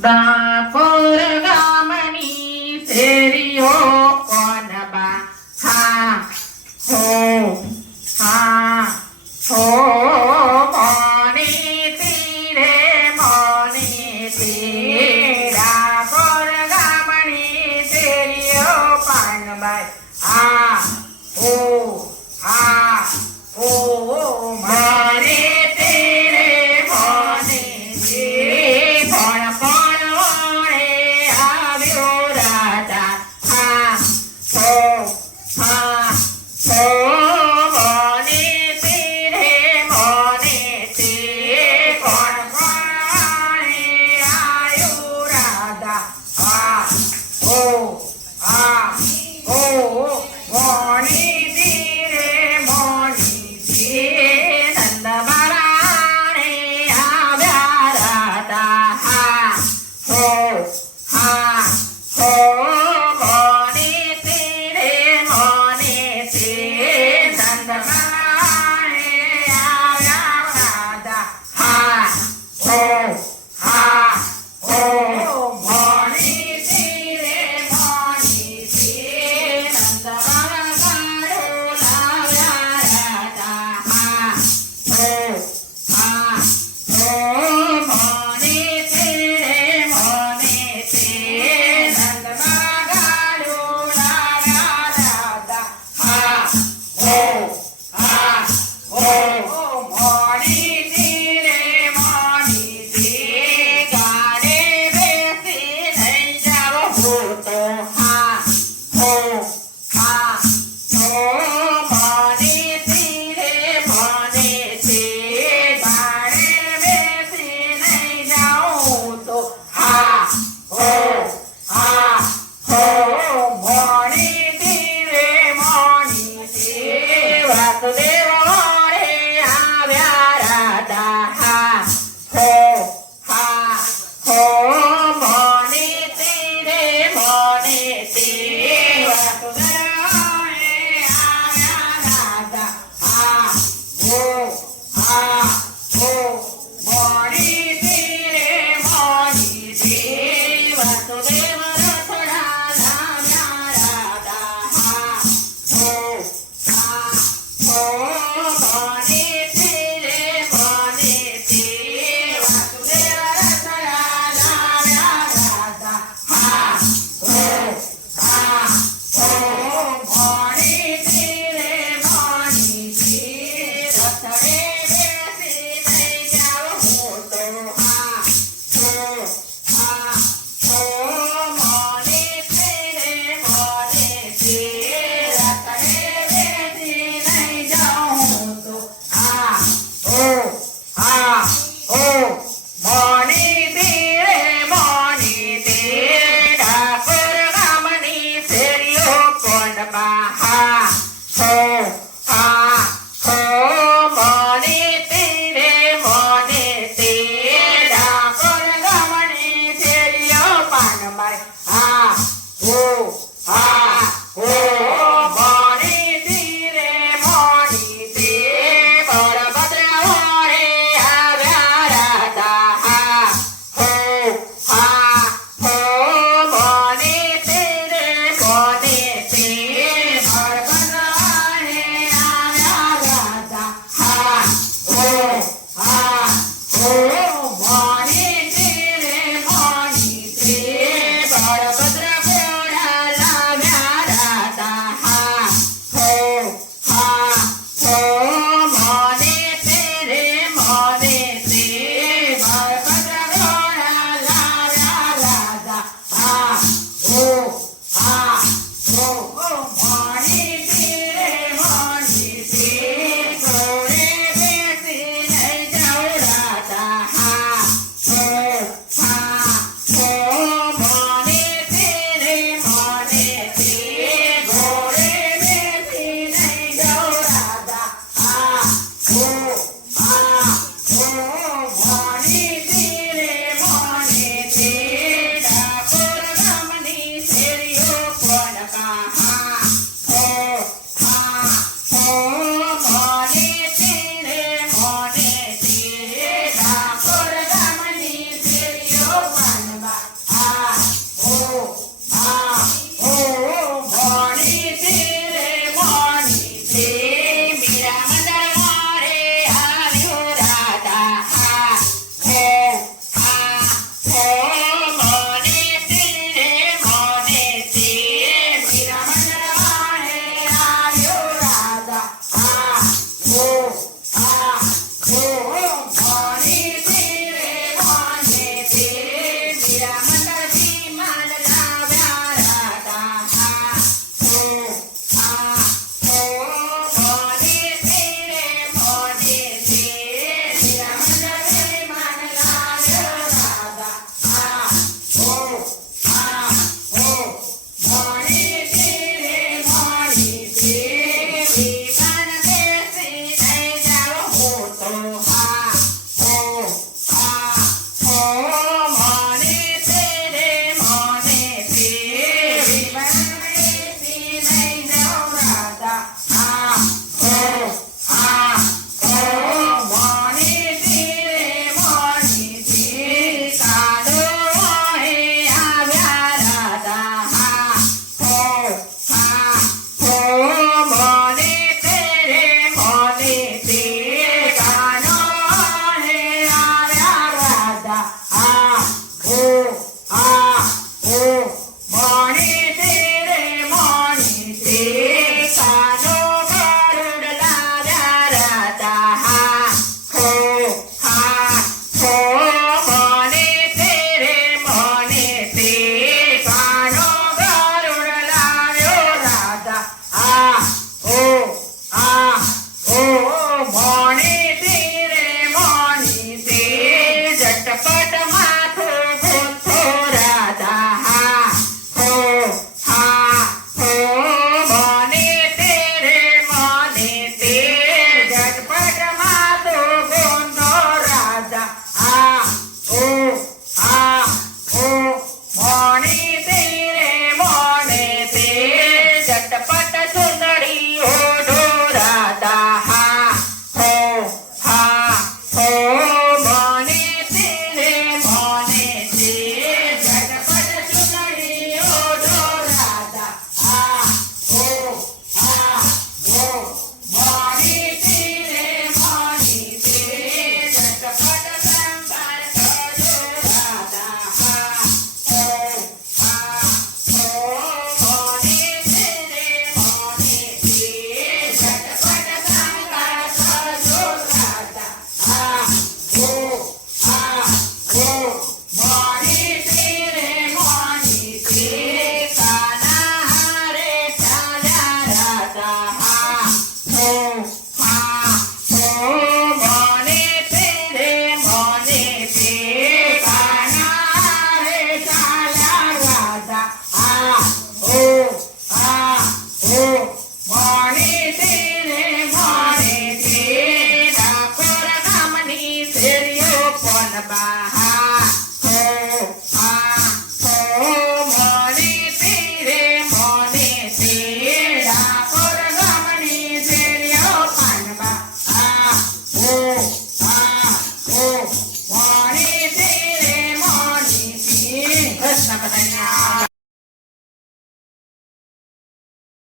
ડાકોર ગામની શેરીઓ કોણ બા હા હો હા હો મોની તીરે મોની તીરે ડાકોર ગામની શેરીઓ કોણ બા હા હો હા હો મોની તીરે મોની તીરે કોણ કોણ ઓળે આવ્યો રાજા હા હો હા હો મોની તીરે મોની તીરે કોણ કોણ આવ્યો રાજા હા હો હા હો મોની તીરે મોની તીરે નંદબારાને આવ્યા રાજા હા હો હા હો મોની તીરે મોની તીરે નંદબારાને આવ્યા રાજા હા હો હા હો મોની તીરે મોની તીરે નંદબારા લાવ્યા રાજા હા હો હા હો મોની તીરે મોની તીરે નંદબારા લાવ્યા રાજા હા હો હા હો મોની તીરે મોની તીરે ગાડે બેસી નહીં જાવ હું તો હા હો હા હો મોની તીરે મોની તીરે ગાડે બેસી નહીં જાઉં તો હા હો હા હો મોની તીરે મોની તીરે વાસુદેવ રે આવ્યા રાજા હા હો હા હો મોની તીરે મોની તીરે વાસુદેવ રે આવ્યા રાજા હા હો હા હો મોની તીરે મોની તીરે વાસુદેવ રથડા લાવ્યા રાજા હા હો હા હો મોની તીરે મોની તીરે વાસુદેવ રથડા લાવ્યા રાજા હા હો હા હો મોની તીરે મોની તીરે રથડે બેસી નહીં જાવ હું તો હા હો હા હો મોની તીરે મોની તીરે રથડે બેસી નહીં જાઉં હું તો હા હો હા હો મોની તીરે મોની તીરે ડાકોર ગામની શેરીઓ કોણ બા હા હો